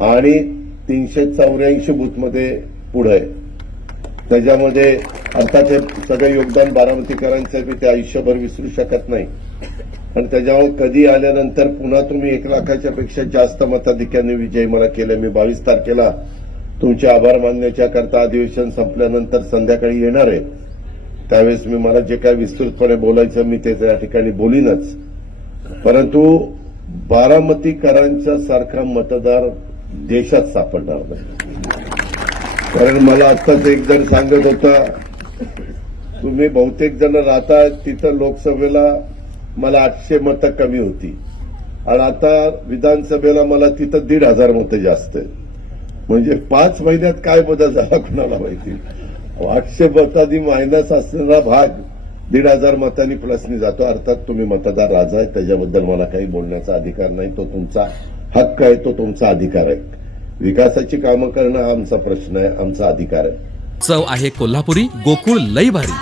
आणि 384 बूथमध्ये पुढे आहे. त्याच्यामध्ये अर्थात हे सगळं योगदान बारामतीकरांचं मी ते आयुष्यभर विसरू शकत नाही. आणि त्याच्यामुळे कधी आल्यानंतर पुन्हा तुम्ही 1 लाखाच्या पेक्षा जास्त मताधिक्याने विजय मला केला. मी 22 तारखेला तुमचे आभार मानण्याच्या करता अधिवेशन संपल्यानंतर संध्याकाळी येणार आहे. त्यावेळेस मी मला जे काय विस्तृतपणे बोलायचं मी ते त्या ठिकाणी बोलीनच. परंतु बारामतीकरांच्या सारखा मतदार देशात सापडणार नाही. कारण मला आत्ताच एक जण सांगत होता, तुम्ही बहुतेक जण राहता तिथं लोकसभेला मला 800 मतं कमी होती आणि आता विधानसभेला मला तिथं 1,500 मतं जास्त आहेत. म्हणजे 5 महिन्यात काय बदल झाला कुणाला माहिती. 800 मतांनी मायनस असणारा भाग 1,500 मतांनी प्लसनी जातो. अर्थात तुम्ही मतदार राजा आहे, त्याच्याबद्दल मला काही बोलण्याचा अधिकार नाही. तो तुमचा हक्क आहे, तो तुमचा अधिकार आहे. विकासाची कामं करणं हा आमचा प्रश्न आहे, आमचा अधिकार आहे. चव आहे कोल्हापुरी, गोकुळ लई भारी.